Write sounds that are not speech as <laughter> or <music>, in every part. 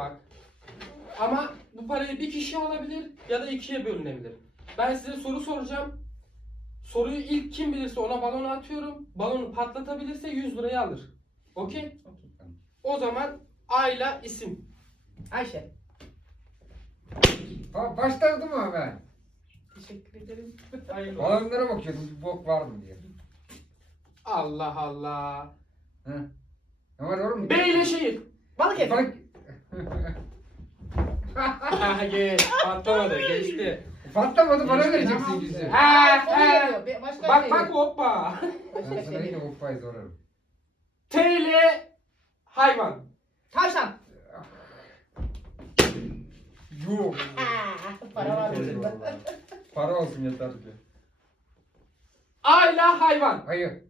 Bak. Ama bu parayı bir kişi alabilir ya da ikiye bölünebilir. Ben size soru soracağım. Soruyu ilk kim bilirse ona balonu atıyorum. Balonu patlatabilirse 100 lirayı alır. Okey? Okay. O zaman Ayla isim. Ayşe. Ha, tamam, başladı mı abi? Teşekkür ederim. Balonlara <laughs> bakıyordum bir bok var mı diye. Allah Allah. Heh. Ne var oğlum? Beylişehir. Balıkesir. Balık... Et. Hayır, <laughs> <laughs> patlamadı, geçti. Patlamadı bana vereceksin <laughs> yüzü. Ha, ha. <laughs> Başka bak. bak hoppa. Sana yine hoppayı zorarım. Tehli hayvan. Tavşan. <laughs> <laughs> Yuh. <laughs> para var bizimde. <laughs> para olsun yeter ki. Ayla hayvan. Hayır.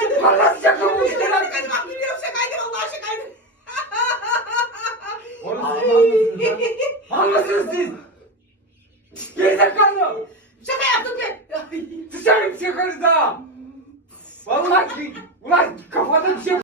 kaydım. Allah size kabul etsin. Biliyorum size kaydım. Allah size kaydım. Allah size kaydım. Hangisiniz <laughs> siz? Geri zekalı. Şaka yaptım ben. <laughs> Dışarı bir şey karıştı. Vallahi ki. Ulan kafada bir <laughs> şey <laughs>